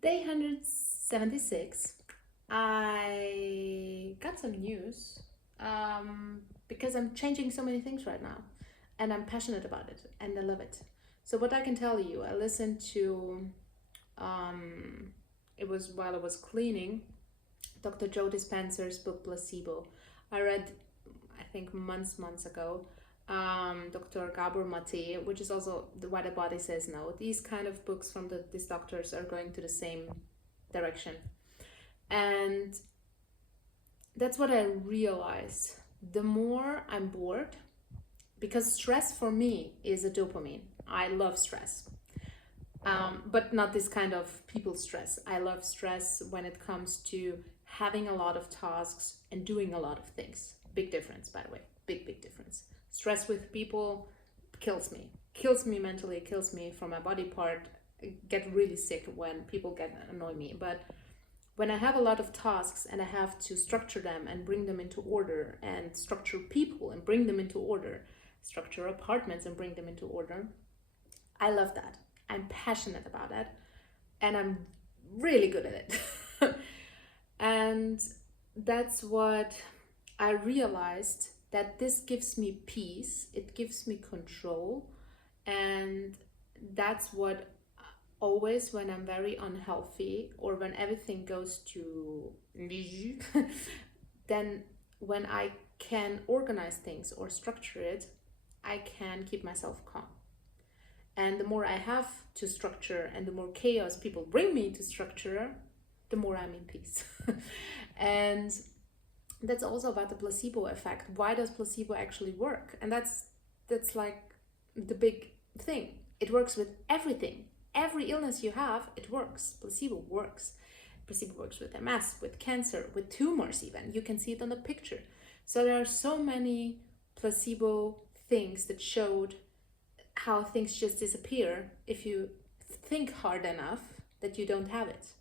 Day 176. I got some news because I'm changing so many things right now and I'm passionate about it and I love it. So, what I can tell you, I listened to, um, it was while I was cleaning, Dr. Joe Dispenza's book Placebo. I read, I think, months ago. Dr. Gabor Mate, which is also the Why the Body Says No. These kind of books from these doctors are going to the same direction. And that's what I realized. The more I'm bored, because stress for me is a dopamine. I love stress. But not this kind of people stress. I love stress when it comes to having a lot of tasks and doing a lot of things. Big difference, by the way. Big difference. Stress with people kills me mentally, kills me from my body part. I get really sick when people get annoy me. But when I have a lot of tasks and I have to structure them and bring them into order, and structure people and bring them into order, structure apartments and bring them into order, I love that. I'm passionate about it and I'm really good at it. And that's what I realized, that this gives me peace, it gives me control, and that's what always when I'm very unhealthy or when everything goes to then when I can organize things or structure it, I can keep myself calm. And the more I have to structure and the more chaos people bring me to structure, the more I'm in peace. And that's also about the placebo effect. Why does placebo actually work? And that's like the big thing. It works with everything. Every illness you have, it works. Placebo works. Placebo works with MS, with cancer, with tumors even. You can see it on the picture. So there are so many placebo things that showed how things just disappear if you think hard enough that you don't have it,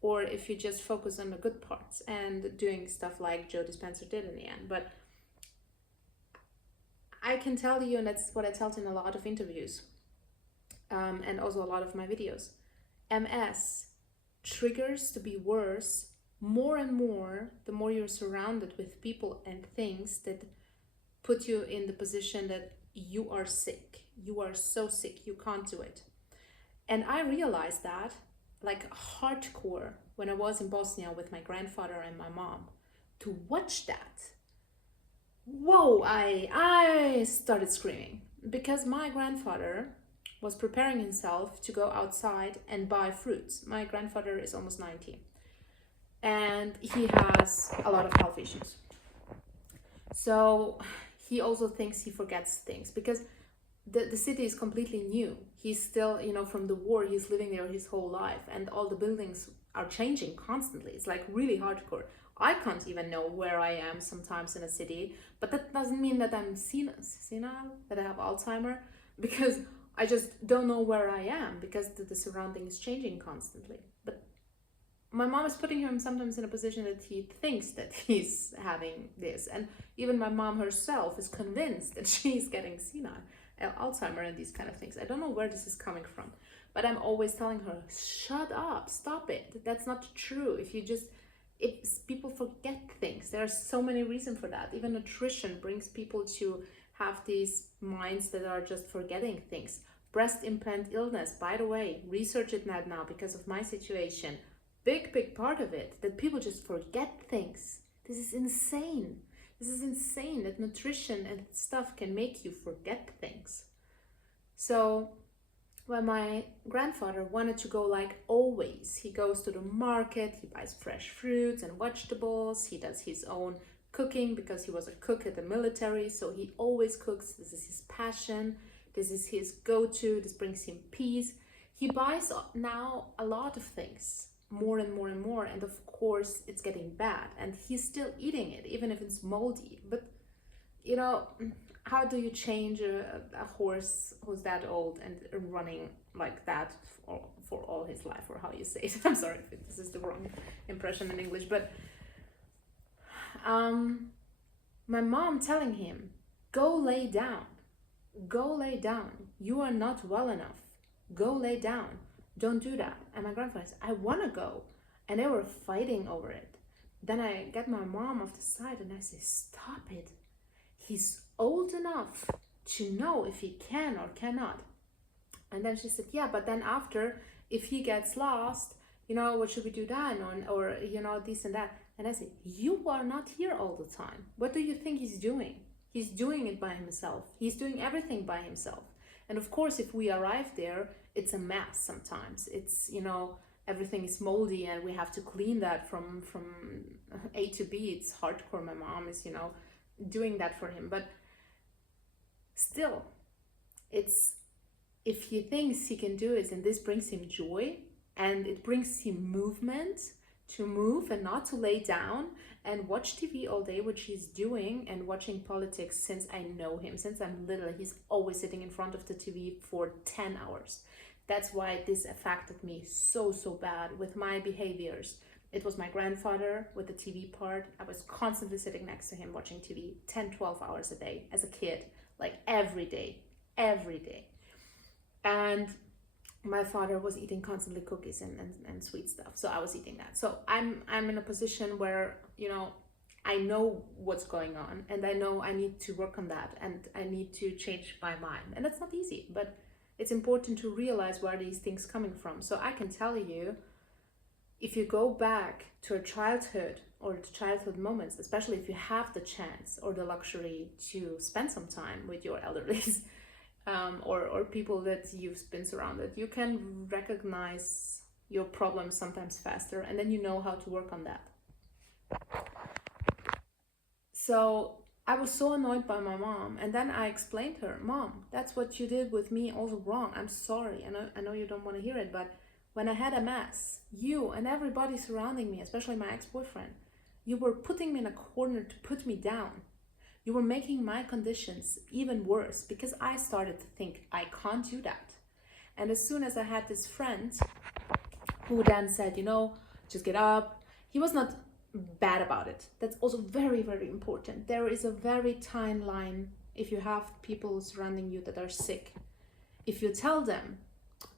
or if you just focus on the good parts and doing stuff like Joe Dispenza did in the end. But I can tell you, and that's what I tell in a lot of interviews, and also a lot of my videos, MS triggers to be worse more and more the more you're surrounded with people and things that put you in the position that you are sick. You are so sick, you can't do it. And I realized that like hardcore when I was in Bosnia with my grandfather and my mom. To watch that, whoa, I started screaming because my grandfather was preparing himself to go outside and buy fruits. My grandfather is almost 90 and he has a lot of health issues. So he also thinks he forgets things because the city is completely new. He's still, from the war, he's living there his whole life, and all the buildings are changing constantly. It's like really hardcore. I can't even know where I am sometimes in a city, but that doesn't mean that I'm senile, that I have Alzheimer, because I just don't know where I am because the surrounding is changing constantly. But my mom is putting him sometimes in a position that he thinks that he's having this, and even my mom herself is convinced that she's getting senile, Alzheimer, and these kind of things. I don't know where this is coming from, but I'm always telling her, shut up, stop it, that's not true. If people forget things, there are so many reasons for that. Even nutrition brings people to have these minds that are just forgetting things. Breast implant illness, by the way, research it now because of my situation. Big part of it, that people just forget things. This is insane. This is insane that nutrition and stuff can make you forget things. So when my grandfather wanted to go like always, he goes to the market, he buys fresh fruits and vegetables, he does his own cooking because he was a cook at the military, so he always cooks. This is his passion, this is his go-to, this brings him peace. He buys now a lot of things, more and more, and of course it's getting bad and he's still eating it even if it's moldy. But how do you change a horse who's that old and running like that for all his life, or how you say it? I'm sorry if this is the wrong impression in English, but my mom telling him, go lay down, you are not well enough, go lay down. don't do that. And my grandfather said, I want to go. And they were fighting over it. Then I get my mom off the side and I say, stop it. He's old enough to know if he can or cannot. And then she said, yeah, but then after, if he gets lost, what should we do then? Or this and that. And I said, you are not here all the time. What do you think he's doing? He's doing it by himself. He's doing everything by himself. And of course, if we arrive there, it's a mess sometimes. It's, everything is moldy and we have to clean that from A to B. It's hardcore. My mom is, doing that for him. But still, it's, if he thinks he can do it and this brings him joy and it brings him movement, to move and not to lay down and watch TV all day, which he's doing, and watching politics since I know him, since I'm little, he's always sitting in front of the TV for 10 hours. That's why this affected me so bad with my behaviors. It was my grandfather with the TV part. I was constantly sitting next to him watching TV 10-12 hours a day as a kid, like every day. And my father was eating constantly cookies and sweet stuff, so I was eating that. So I'm in a position where I know what's going on, and I know I need to work on that, and I need to change my mind. And that's not easy, but it's important to realize where these things coming from. So I can tell you, if you go back to a childhood or to childhood moments, especially if you have the chance or the luxury to spend some time with your elderlies, or people that you've been surrounded, you can recognize your problems sometimes faster, and then you know how to work on that. So I was so annoyed by my mom, and then I explained to her, Mom, that's what you did with me also wrong. I'm sorry. I know you don't want to hear it, but when I had MS, you and everybody surrounding me, especially my ex-boyfriend, you were putting me in a corner to put me down. You were making my conditions even worse because I started to think I can't do that. And as soon as I had this friend who then said, just get up, he was not bad about it. That's also very, very important. There is a very thin line if you have people surrounding you that are sick. If you tell them,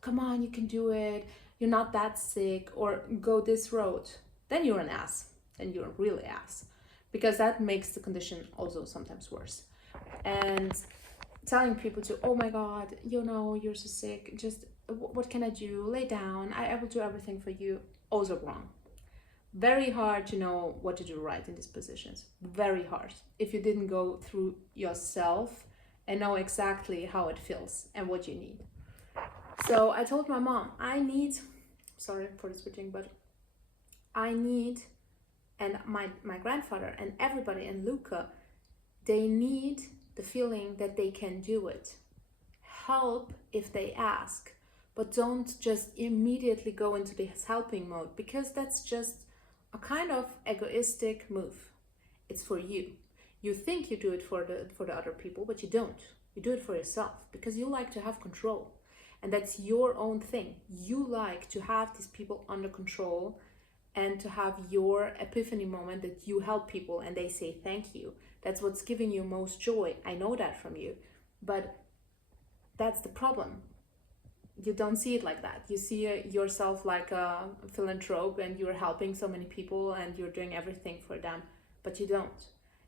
come on, you can do it, you're not that sick, or go this road, then you're an ass. Then you're a real ass. Because that makes the condition also sometimes worse. And telling people to, oh my God, you're so sick, just what can I do? Lay down, I will do everything for you. Also wrong. Very hard to know what to do right in these positions. Very hard. If you didn't go through yourself and know exactly how it feels and what you need. So I told my mom, sorry for the switching, but I need, and my grandfather and everybody and Luca, they need the feeling that they can do it. Help if they ask, but don't just immediately go into this helping mode, because that's just a kind of egoistic move. It's for you. You think you do it for the other people, but you don't. You do it for yourself because you like to have control. And that's your own thing. You like to have these people under control and to have your epiphany moment that you help people and they say thank you. That's what's giving you most joy. I know that from you. But that's the problem. You don't see it like that. You see yourself like a philanthrope and you're helping so many people and you're doing everything for them, but you don't.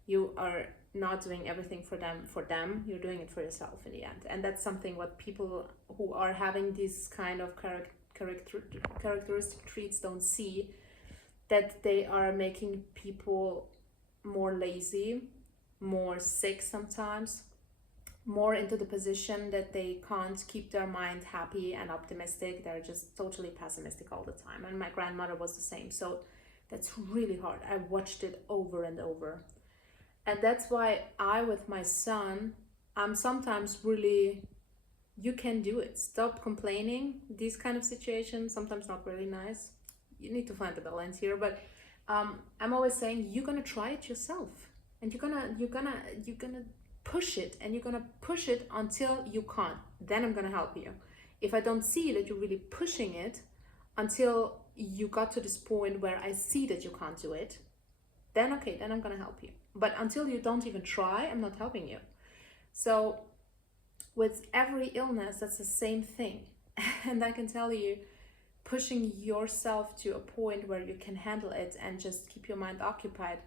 You are not doing everything for them. You're doing it for yourself in the end. And that's something what people who are having these kind of characteristic traits don't see, that they are making people more lazy, more sick sometimes, more into the position that they can't keep their mind happy and optimistic. They're just totally pessimistic all the time. And my grandmother was the same. So that's really hard. I watched it over and over. And that's why with my son, I'm sometimes really, you can do it. Stop complaining. These kind of situations, sometimes not really nice. You need to find the balance here. But I'm always saying, you're going to try it yourself. And you're gonna push it, and you're gonna push it until you can't. Then I'm gonna help you. If I don't see that you're really pushing it until you got to this point where I see that you can't do it, then okay, then I'm gonna help you. But until you don't even try, I'm not helping you. So with every illness, that's the same thing. And I can tell you, pushing yourself to a point where you can handle it and just keep your mind occupied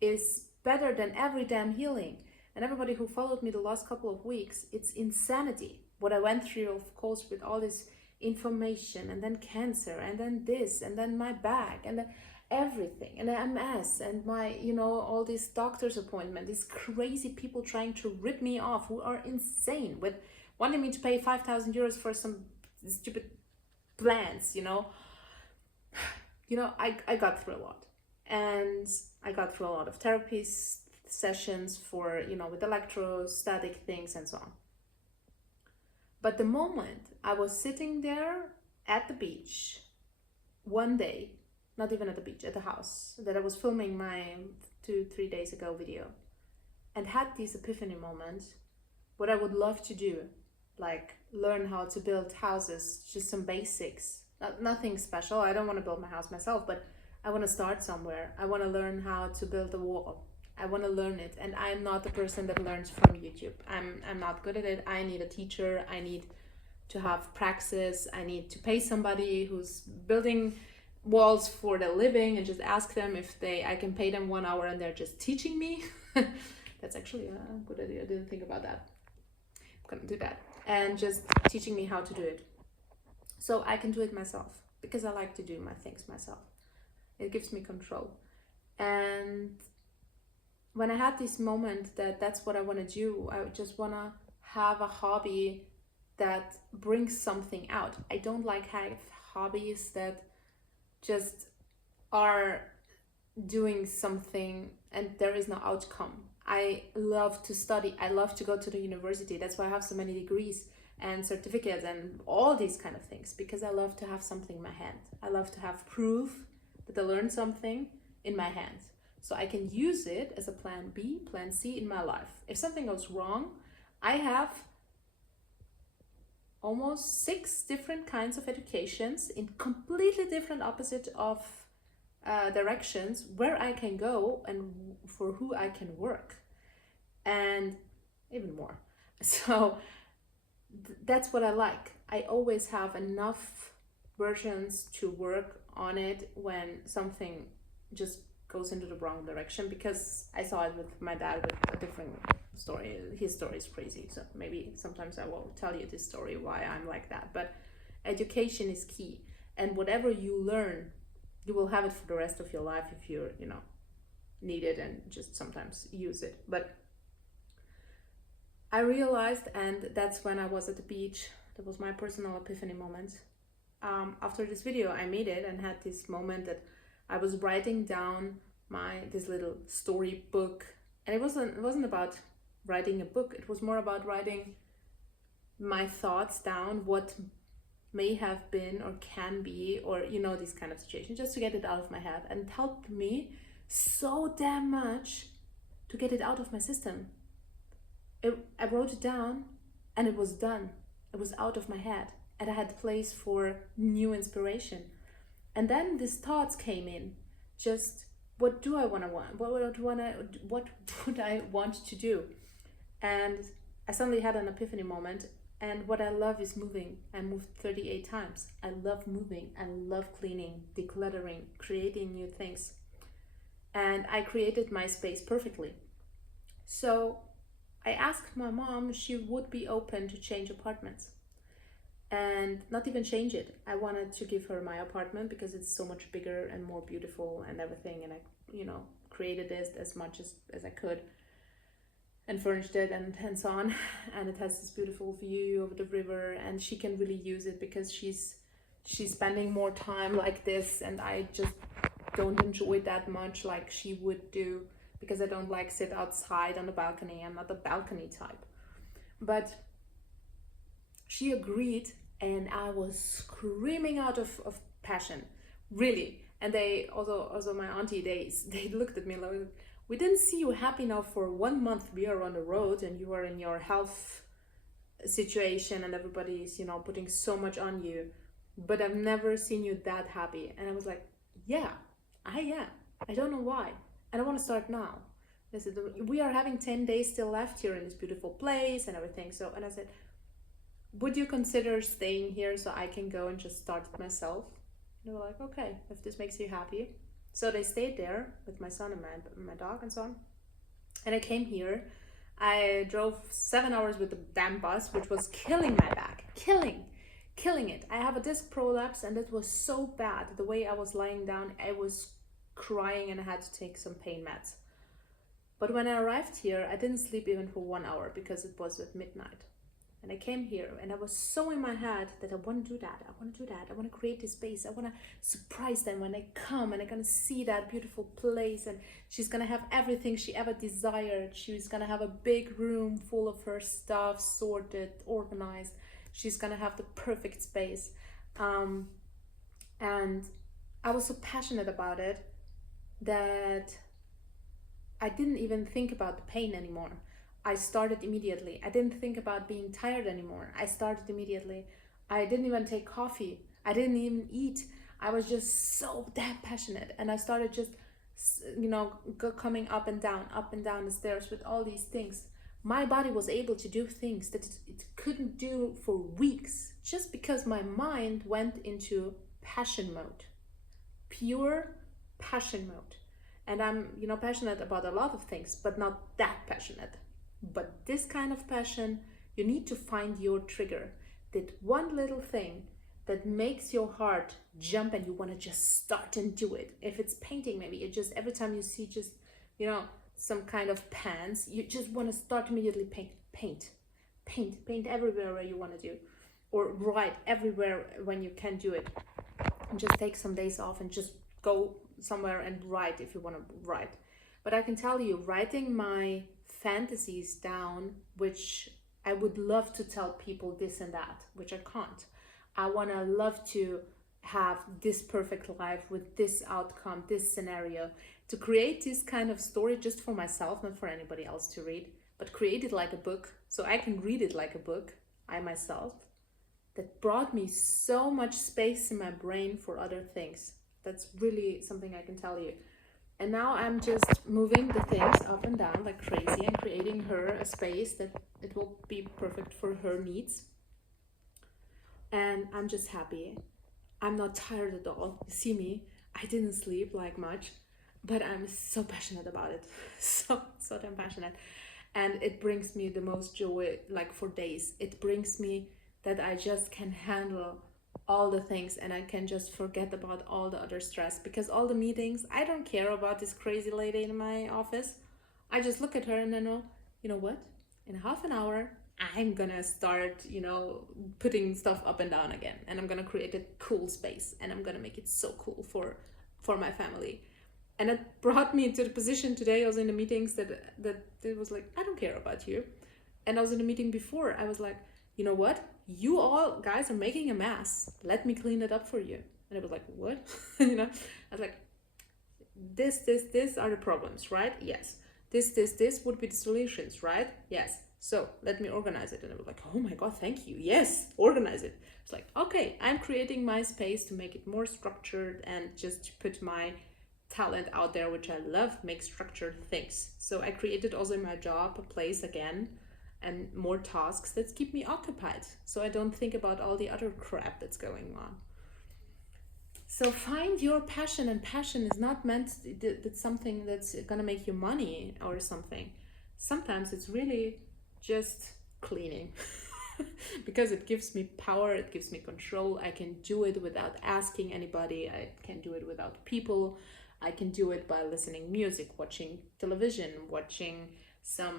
is better than every damn healing. And everybody who followed me the last couple of weeks, it's insanity what I went through, of course, with all this information, and then cancer, and then this, and then my back, and then everything, and MS, and my, all these doctor's appointment, these crazy people trying to rip me off, who are insane with wanting me to pay 5,000 euros for some stupid plans. I got through a lot, and I got through a lot of therapy sessions for, with electrostatic things and so on. But the moment I was sitting there at the beach one day, not even at the beach, at the house that I was filming my 2-3 days ago video, and had these epiphany moments, what I would love to do, like learn how to build houses, just some basics, nothing special. I don't want to build my house myself, but I want to start somewhere. I want to learn how to build a wall. I want to learn it, and I'm not the person that learns from YouTube. I'm not good at it. I need a teacher. I need to have praxis. I need to pay somebody who's building walls for their living, and just ask them if I can pay them 1 hour and they're just teaching me. That's actually a good idea. I didn't think about that. I'm gonna do that, and just teaching me how to do it, so I can do it myself, because I like to do my things myself. It gives me control. And when I had this moment that's what I want to do, I just want to have a hobby that brings something out. I don't like have hobbies that just are doing something and there is no outcome. I love to study. I love to go to the university. That's why I have so many degrees and certificates and all these kind of things, because I love to have something in my hand. I love to have proof that I learned something in my hands, so I can use it as a plan B, plan C in my life. If something goes wrong, I have almost 6 different kinds of educations in completely different opposite of directions where I can go and for who I can work, and even more. So that's what I like. I always have enough versions to work on it when something just goes into the wrong direction, because I saw it with my dad with a different story. His story is crazy, so maybe sometimes I will tell you this story why I'm like that. But education is key, and whatever you learn, you will have it for the rest of your life if you need it and just sometimes use it. But I realized, and that's when I was at the beach, that was my personal epiphany moment. After this video, I made it and had this moment that I was writing down this little storybook, and it wasn't about writing a book. It was more about writing my thoughts down, what may have been or can be, or this kind of situation, just to get it out of my head. And it helped me so damn much to get it out of my system. I wrote it down and it was done. It was out of my head, and I had place for new inspiration. And then these thoughts came in. Just what do I want? What would I want to do? And I suddenly had an epiphany moment. And what I love is moving. I moved 38 times. I love moving. I love cleaning, decluttering, creating new things. And I created my space perfectly. So I asked my mom if she would be open to change apartments. And not even change it. I wanted to give her my apartment because it's so much bigger and more beautiful and everything. And I, created it as much as I could and furnished it and so on. And it has this beautiful view of the river, and she can really use it because she's spending more time like this, and I just don't enjoy it that much like she would do, because I don't like sit outside on the balcony. I'm not the balcony type. But she agreed, and I was screaming out of passion, really. And they also my auntie, they looked at me like, we didn't see you happy now for 1 month. We are on the road and you are in your health situation and everybody's putting so much on you, but I've never seen you that happy. And I was like, yeah, I am. I don't know why, and I want to start now. They said, we are having 10 days still left here in this beautiful place and everything. And I said, would you consider staying here so I can go and just start it myself? And they were like, okay, if this makes you happy. So they stayed there with my son and my dog and so on. And I came here. I drove 7 hours with the damn bus, which was killing my back. Killing it. I have a disc prolapse, and it was so bad. The way I was lying down, I was crying and I had to take some pain meds. But when I arrived here, I didn't sleep even for 1 hour because it was at midnight. And I came here and I was so in my head that I want to do that. I want to do that. I want to create this space. I want to surprise them when they come and they're going to see that beautiful place. And she's going to have everything she ever desired. She's going to have a big room full of her stuff, sorted, organized. She's going to have the perfect space. And I was so passionate about it that I didn't even think about the pain anymore. I started immediately. I didn't think about being tired anymore. I started immediately. I didn't even take coffee. I didn't even eat. I was just so damn passionate. And I started just, coming up and down the stairs with all these things. My body was able to do things that it couldn't do for weeks just because my mind went into passion mode. Pure passion mode. And I'm, passionate about a lot of things, but not that passionate. But this kind of passion, you need to find your trigger. That one little thing that makes your heart jump and you want to just start and do it. If it's painting, maybe it just, every time you see just, some kind of pans, you just want to start immediately paint everywhere where you want to do. Or write everywhere when you can do it. And just take some days off and just go somewhere and write if you want to write. But I can tell you, writing my fantasies down, which I would love to tell people this and that, which I can't. I want to love to have this perfect life with this outcome, this scenario, to create this kind of story just for myself, not for anybody else to read, but create it like a book so I can read it like a book, I myself. That brought me so much space in my brain for other things. That's really something I can tell you. And now I'm just moving the things up and down like crazy and creating her a space that it will be perfect for her needs. And I'm just happy. I'm not tired at all. You see me, I didn't sleep like much, but I'm so passionate about it. So damn passionate. And it brings me the most joy, like for days. It brings me that I just can handle all the things and I can just forget about all the other stress, because all the meetings, I don't care about this crazy lady in my office. I just look at her and I know, you know what? In half an hour, I'm gonna start, putting stuff up and down again, and I'm gonna create a cool space, and I'm gonna make it so cool for my family. And it brought me to the position today. I was in the meetings that it was like, I don't care about you. And I was in the meeting before. I was like, you know what? You all guys are making a mess. Let me clean it up for you. And it was like, what? I was like, this are the problems, right? Yes. This would be the solutions, right? Yes. So let me organize it. And I was like, oh my God, thank you. Yes, organize it. It's like, okay, I'm creating my space to make it more structured and just to put my talent out there, which I love, make structured things. So I created also in my job a place again and more tasks that keep me occupied, so I don't think about all the other crap that's going on. So find your passion, and passion is not meant that's something that's gonna make you money or something. Sometimes it's really just cleaning because it gives me power, it gives me control. I can do it without asking anybody. I can do it without people. I can do it by listening music, watching television,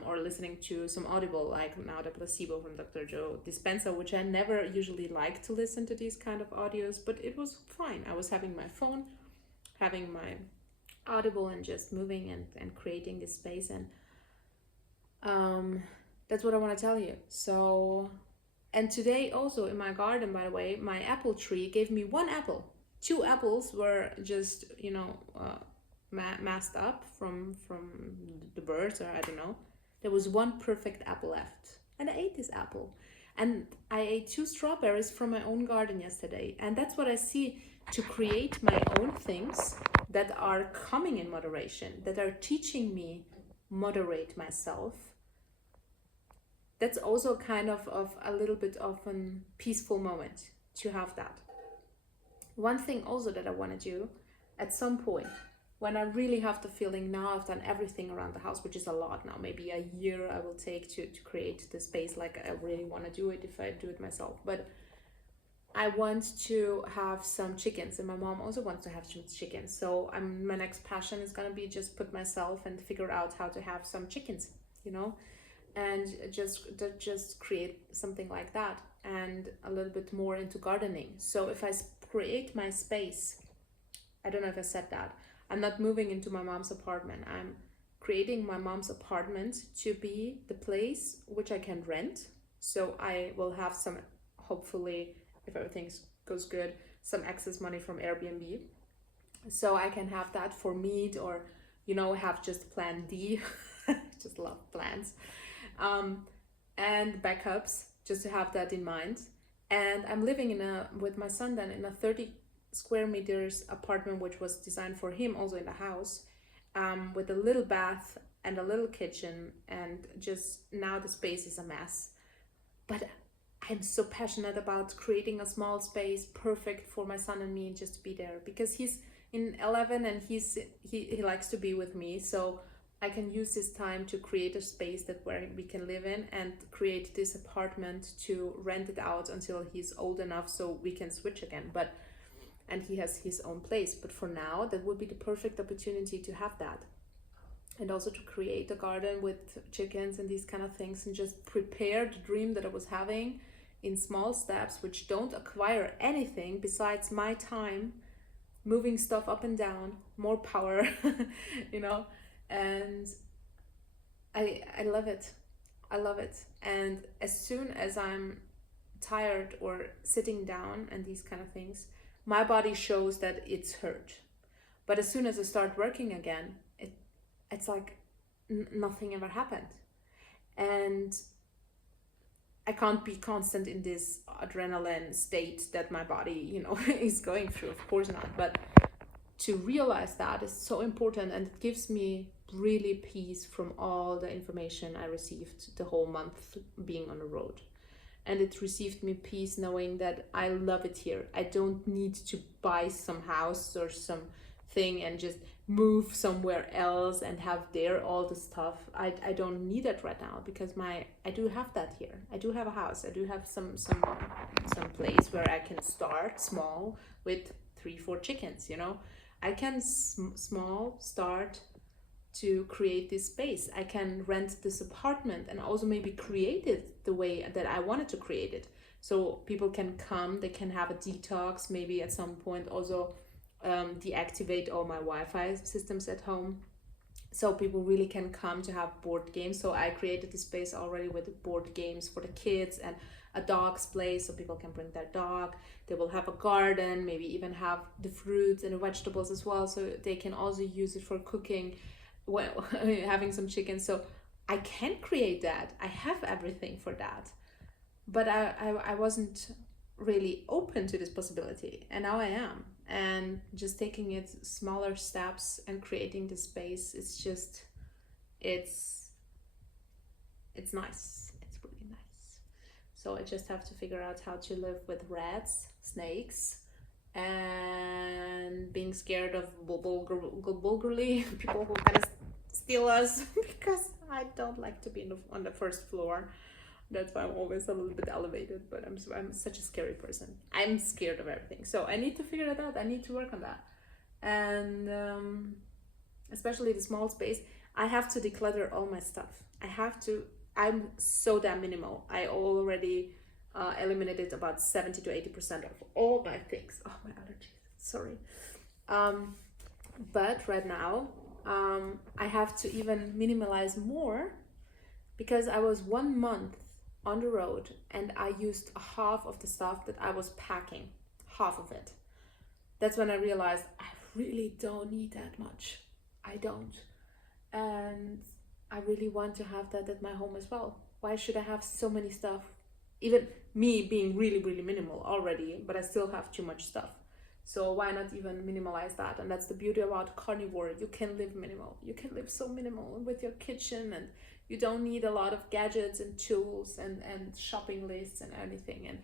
or listening to some audible, like now the Placebo from Dr. Joe Dispenza, which I never usually like to listen to these kind of audios, but it was fine. I was having my phone, having my audible, and just moving and creating this space. And that's what I want to tell you. So, and today also in my garden, by the way, my apple tree gave me 1 apple. 2 apples were just, masked up from the birds, or I don't know. There was 1 perfect apple left, and I ate this apple. And I ate 2 strawberries from my own garden yesterday. And that's what I see, to create my own things that are coming in moderation, that are teaching me moderate myself. That's also kind of a little bit of a peaceful moment to have that. One thing also that I want to do at some point, when I really have the feeling now I've done everything around the house, which is a lot now, maybe a year I will take to create the space like I really want to do it if I do it myself. But I want to have some chickens, and my mom also wants to have some chickens. So my next passion is gonna be just put myself and figure out how to have some chickens, you know, and just create something like that, and a little bit more into gardening. So if I create my space, I don't know if I said that, I'm not moving into my mom's apartment. I'm creating my mom's apartment to be the place which I can rent. So I will have some, hopefully, if everything goes good, some excess money from Airbnb. So I can have that for meat, or, you know, have just plan D. Just love plans. And backups, just to have that in mind. And I'm living with my son then in a 30 square meters apartment, which was designed for him, also in the house, with a little bath and a little kitchen. And just now the space is a mess, but I'm so passionate about creating a small space perfect for my son and me, just to be there, because he's in 11 and he likes to be with me. So I can use this time to create a space that where we can live in, and create this apartment to rent it out until he's old enough so we can switch again. And he has his own place. But for now, that would be the perfect opportunity to have that. And also to create a garden with chickens and these kind of things, and just prepare the dream that I was having in small steps, which don't acquire anything besides my time, moving stuff up and down, more power, you know. And I love it. I love it. And as soon as I'm tired or sitting down and these kind of things, my body shows that it's hurt. But as soon as I start working again, it's like nothing ever happened. And I can't be constant in this adrenaline state that my body, you know, is going through. Of course not. But to realize that is so important, and it gives me really peace from all the information I received the whole month being on the road. And it received me peace knowing that I love it here. I don't need to buy some house or something and just move somewhere else and have there all the stuff. I don't need it right now, because I do have that here. I do have a house. I do have some place where I can start small with 3-4 chickens, you know. I can small start to create this space. I can rent this apartment and also maybe create it the way that I wanted to create it. So people can come, they can have a detox, maybe at some point also deactivate all my Wi-Fi systems at home. So people really can come to have board games. So I created this space already with board games for the kids, and a dog's place, so people can bring their dog. They will have a garden, maybe even have the fruits and the vegetables as well, so they can also use it for cooking, well, having some chicken. So I can create that. I have everything for that. But I wasn't really open to this possibility, and now I am. And just taking it smaller steps and creating the space, it's nice. It's really nice. So I just have to figure out how to live with rats, snakes, and being scared of vulgarly people who kind of steal us because I don't like to be on the first floor. That's why I'm always a little bit elevated, but I'm such a scary person. I'm scared of everything. So I need to figure it out. I need to work on that. And especially the small space, I have to declutter all my stuff. I'm so damn minimal. I already eliminated about 70 to 80% of all my things. Oh, my allergies. Sorry. But right now, I have to even minimalize more, because I was 1 month on the road and I used half of the stuff that I was packing, half of it. That's when I realized I really don't need that much. I don't. And I really want to have that at my home as well. Why should I have so many stuff? Even me being really, really minimal already, but I still have too much stuff. So why not even minimalize that? And that's the beauty about Carnivore. You can live minimal. You can live so minimal with your kitchen, and you don't need a lot of gadgets and tools and shopping lists and anything. And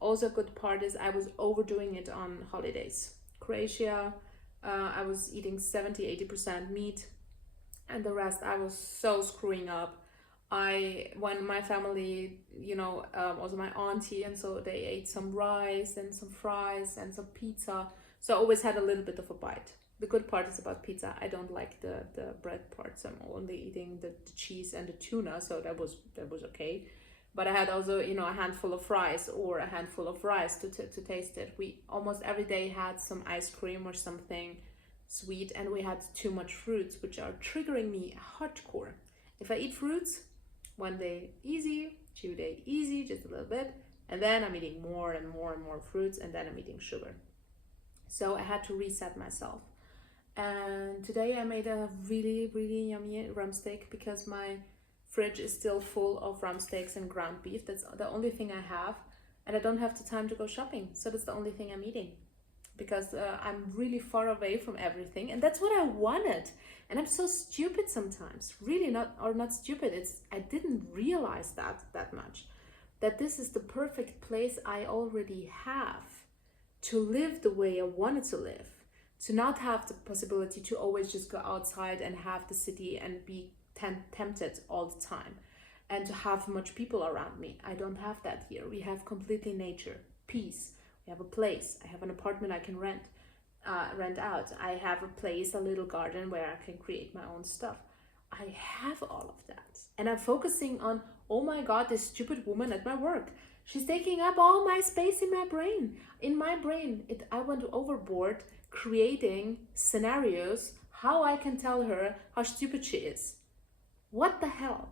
Also, a good part is I was overdoing it on holidays. Croatia, I was eating 70-80% meat, and the rest I was so screwing up. When my family, also my auntie, and so they ate some rice and some fries and some pizza. So I always had a little bit of a bite. The good part is about pizza, I don't like the bread parts. I'm only eating the cheese and the tuna, so that was okay. But I had also, a handful of fries or a handful of rice to taste it. We almost every day had some ice cream or something sweet, and we had too much fruits, which are triggering me hardcore. If I eat fruits, one day easy, 2 day easy, just a little bit, and then I'm eating more and more and more fruits, and then I'm eating sugar. So I had to reset myself. And today I made a really, really yummy rump steak because my fridge is still full of rump steaks and ground beef. That's the only thing I have, and I don't have the time to go shopping, so that's the only thing I'm eating because I'm really far away from everything, and that's what I wanted. And I'm so stupid sometimes, really not stupid, it's I didn't realize that much, that this is the perfect place I already have to live the way I wanted to live, to not have the possibility to always just go outside and have the city and be tempted all the time, and to have much people around me. I don't have that here. We have completely nature, peace. We have a place. I have an apartment I can rent out. I have a place, a little garden where I can create my own stuff. I have all of that, and I'm focusing on, oh my god, this stupid woman at my work, she's taking up all my space in my brain. I went overboard creating scenarios how I can tell her how stupid she is. What the hell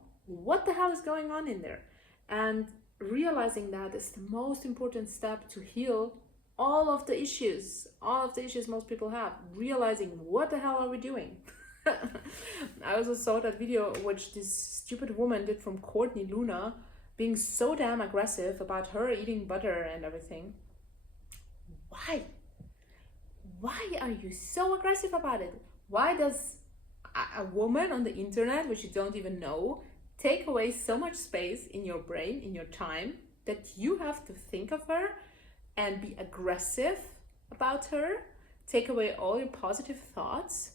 is going on in there? And realizing that is the most important step to heal all of the issues most people have. Realizing, what the hell are we doing? I also saw that video which this stupid woman did from Courtney Luna, being so damn aggressive about her eating butter and everything. Why are you so aggressive about it? Why does a woman on the internet, which you don't even know, take away so much space in your brain, in your time, that you have to think of her and be aggressive about her, take away all your positive thoughts?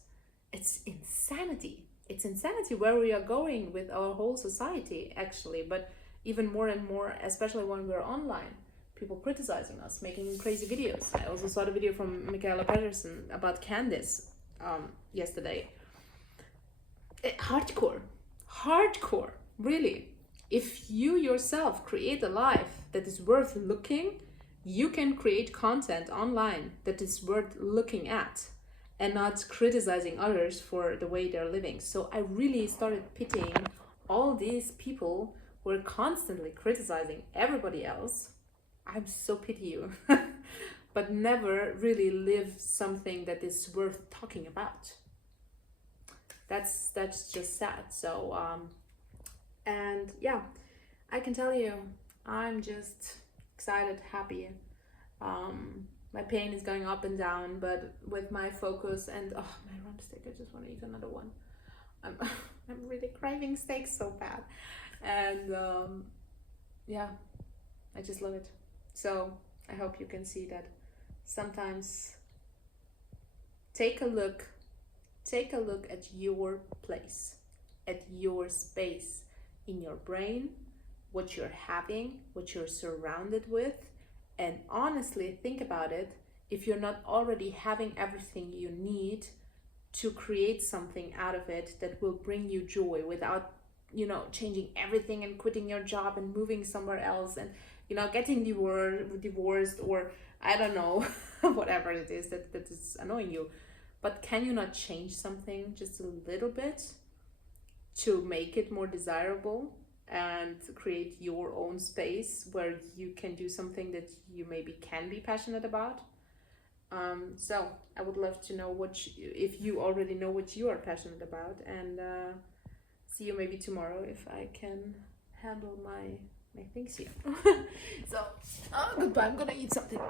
It's insanity. It's insanity where we are going with our whole society, actually, but even more and more, especially when we're online. People criticizing us, making crazy videos. I also saw the video from Michaela Patterson about Candice yesterday. Hardcore, really. If you yourself create a life that is worth looking, you can create content online that is worth looking at and not criticizing others for the way they're living. So I really started pitying all these people who are constantly criticizing everybody else. I'm so pity you, but never really live something that is worth talking about. That's just sad. So and yeah, I can tell you, I'm just excited, happy. My pain is going up and down, but with my focus and my rump steak, I just want to eat another one. I'm really craving steak so bad, and yeah, I just love it. So I hope you can see that sometimes take a look at your place, at your space in your brain, what you're having, what you're surrounded with, and honestly think about it. If you're not already having everything you need to create something out of it that will bring you joy without, changing everything and quitting your job and moving somewhere else and, getting divorced or I don't know, whatever it is that is annoying you. But can you not change something just a little bit to make it more desirable and create your own space where you can do something that you maybe can be passionate about? So I would love to know if you already know what you are passionate about, and see you maybe tomorrow if I can handle my things here. So goodbye, I'm gonna eat something.